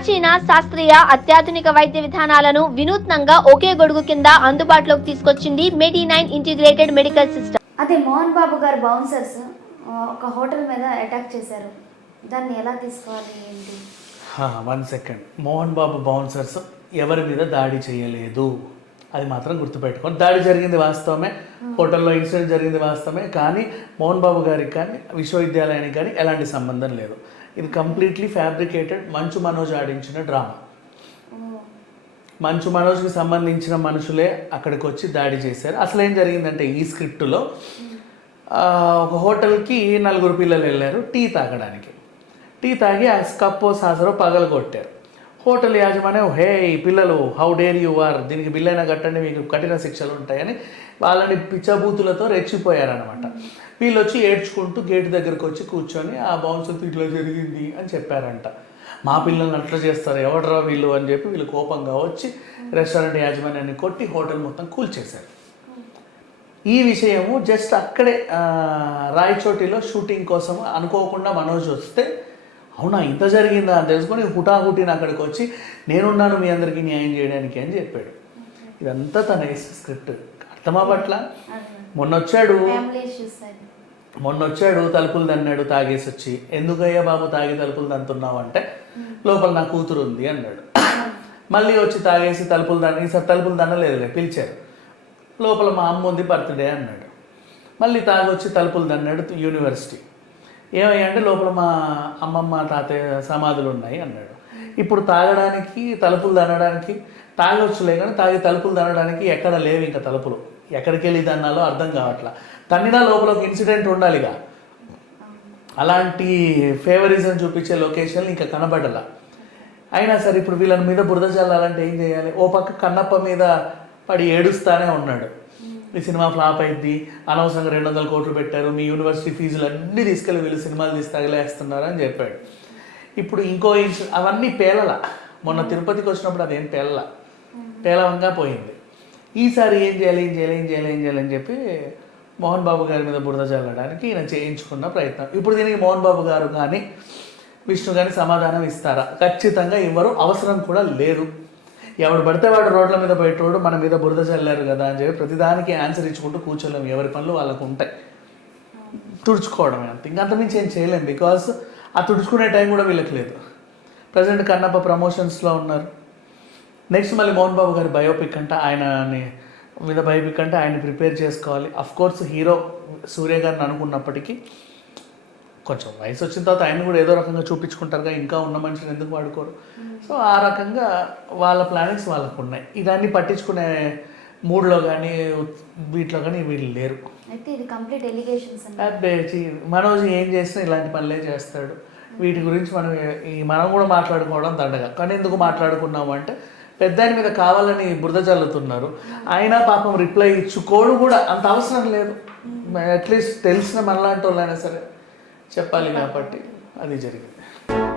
ప్రాచీన శాస్త్రీయ అత్యాధునిక వైద్య విధానాలను వినూత్నంగా ఒకే గొడుగు కింద అందుబాటులోకి తీసుకొచ్చింది medi nine integrated medical system అదే మోహన్ బాబు గారు బౌన్సర్స్ ఒక హోటల్ మీద అటాక్ చేశారు. దాన్ని ఎలా తీసుకోవాలి ఏంటి? One second. Mohan Babu bouncers ఎవరి మీద దాడి చేయలేదు? అది మాత్రం గుర్తుపెట్టుకోండి. దాడి జరిగింది వాస్తవమే. హోటల్లో ఇన్సిడెంట్ జరిగింది వాస్తవమే. కానీ మోహన్ బాబు గారికి కానీ విశ్వవిద్యాలయానికి కానీ ఎలాంటి సంబంధం లేదు. ఇది completely fabricated Manchu Manoj ఆడించిన drama. మంచు మనోజ్కి సంబంధించిన మనుషులే అక్కడికి వచ్చి దాడి చేశారు. అసలు ఏం జరిగిందంటే ఈ స్క్రిప్టులో ఒక హోటల్కి నలుగురు పిల్లలు వెళ్ళారు టీ తాగడానికి. టీ తాగి ఆ కప్పో సాసరో పగలు కొట్టారు హోటల్ యాజమాన్యం హే ఈ పిల్లలు హౌ డేర్ యు ఆర్? దీనికి బిల్లైనా కట్టండి మీకు కఠిన శిక్షలు ఉంటాయని వాళ్ళని పిచ్చబూతులతో రెచ్చిపోయారనమాట వీళ్ళు వచ్చి ఏడ్చుకుంటూ గేట్ దగ్గరకు వచ్చి కూర్చొని ఆ బౌన్సర్ ఇట్లా జరిగింది అని చెప్పారంట. మా పిల్లల్ని అట్లా చేస్తారు ఎవడరా వీళ్ళు? అని చెప్పి వీళ్ళు కోపంగా వచ్చి రెస్టారెంట్ యాజమాన్యాన్ని కొట్టి హోటల్ మొత్తం కూల్చేశారు. ఈ విషయము జస్ట్ అక్కడే రాయచోటిలో షూటింగ్ కోసం అనుకోకుండా మనోజ్ వస్తే అవునా? ఇంత జరిగిందా అని తెలుసుకొని హుటాహుటిని అక్కడికి వచ్చి నేనున్నాను మీ అందరికీ న్యాయం చేయడానికి అని చెప్పాడు. ఇదంతా తన స్క్రిప్ట్. అర్థమా పట్ల? మొన్న వచ్చాడు ఫ్యామిలీ ఇష్యూస్ అది మొన్న వచ్చాడు తలుపులు దన్నాడు తాగేసి వచ్చి ఎందుకయ్యా బాబు తాగి తలుపులు దంతున్నావు అంటే లోపల నా కూతురు ఉంది అన్నాడు. మళ్ళీ వచ్చి తాగేసి తలుపులు దన్న ఈసారి తలుపులు దన్నలేదులే పిలిచారు. లోపల మా అమ్మ ఉంది బర్త్డే అన్నాడు. మళ్ళీ తాగొచ్చి తలుపులు దన్నాడు యూనివర్సిటీ. ఏమయ్యంటే లోపల మా అమ్మమ్మ తాతయ్య సమాధులు ఉన్నాయి అన్నాడు. ఇప్పుడు తాగడానికి తలుపులు దనడానికి తాగొచ్చులే కానీ తాగి తలుపులు దనడానికి ఎక్కడ లేవు ఇంకా తలుపులు. ఎక్కడికి వెళ్ళి దన్నాలో అర్థం కావట్లా. తన్నినా లోపల ఒక ఇన్సిడెంట్ ఉండాలిగా. అలాంటి ఫేవరిజం చూపించే లొకేషన్లు ఇంకా కనబడలా. అయినా సరే ఇప్పుడు వీళ్ళని మీద బురద చల్లాలంటే ఏం చేయాలి? ఓ పక్క కన్నప్ప మీద పడి ఏడుస్తానే ఉన్నాడు. మీ సినిమా ఫ్లాప్ అయింది అనవసరంగా రెండు వందల కోట్లు పెట్టారు. మీ యూనివర్సిటీ ఫీజులు అన్నీ తీసుకెళ్ళి వీళ్ళు సినిమాలు తీసి తగిలేస్తున్నారు అని చెప్పాడు. ఇప్పుడు ఇంకో అవన్నీ పేలల. మొన్న తిరుపతికి వచ్చినప్పుడు అదేం పేలల. పేలవంగా పోయింది. ఈసారి ఏం చేయాలి ఏం చేయాలి ఏం చేయాలి ఏం చేయాలి అని చెప్పి మోహన్ బాబు గారి మీద బురద చల్లడానికి ఈయన చేయించుకున్న ప్రయత్నం. ఇప్పుడు దీనికి మోహన్ బాబు గారు కానీ విష్ణు కానీ సమాధానం ఇస్తారా? ఖచ్చితంగా ఇవ్వరు అవసరం కూడా లేదు. ఎవడు పడితే వాడు రోడ్ల మీద బయటోడు మన మీద బురద చల్లారు కదా అని చెప్పి ప్రతిదానికి ఆన్సర్ ఇచ్చుకుంటూ కూర్చోలేము ఎవరి పనులు వాళ్ళకు ఉంటాయి. తుడుచుకోవడమే అంత. ఇంకా అంతమించి ఏం చేయలేము బికాస్ ఆ తుడుచుకునే టైం కూడా వీళ్ళకి లేదు. ప్రజెంట్ కన్నప్ప ప్రమోషన్స్లో ఉన్నారు. నెక్స్ట్ మళ్ళీ మోహన్ బాబు గారి బయోపిక్ అంటే ఆయనని మీద బయోపిక్ అంటే ఆయన ప్రిపేర్ చేసుకోవాలి. అఫ్ కోర్స్ హీరో సూర్య గారిని అనుకున్నప్పటికీ కొంచెం వయసు వచ్చిన తర్వాత ఆయన కూడా ఏదో రకంగా చూపించుకుంటారుగా ఇంకా ఉన్న మనిషిని ఎందుకు వాడుకోరు? సో ఆ రకంగా వాళ్ళ ప్లానింగ్స్ వాళ్ళకు ఉన్నాయి. ఇవన్నీ పట్టించుకునే మూడ్లో కానీ వీటిలో కానీ వీళ్ళు లేరు. చీ, మనోజ్ ఏం చేసినా ఇలాంటి పనులే చేస్తాడు. వీటి గురించి మనం ఈ మనం కూడా మాట్లాడుకోవడం దండగా. కానీ ఎందుకు మాట్లాడుకున్నాము అంటే పెద్ద ఆయన మీద కావాలని బురద చల్లుతున్నారు. అయినా పాపం రిప్లై ఇచ్చుకోడు కూడా. అంత అవసరం లేదు. అట్లీస్ట్ తెలిసిన మనలాంటి వాళ్ళైనా సరే. చెప్పాలి కాబట్టి అది జరిగింది.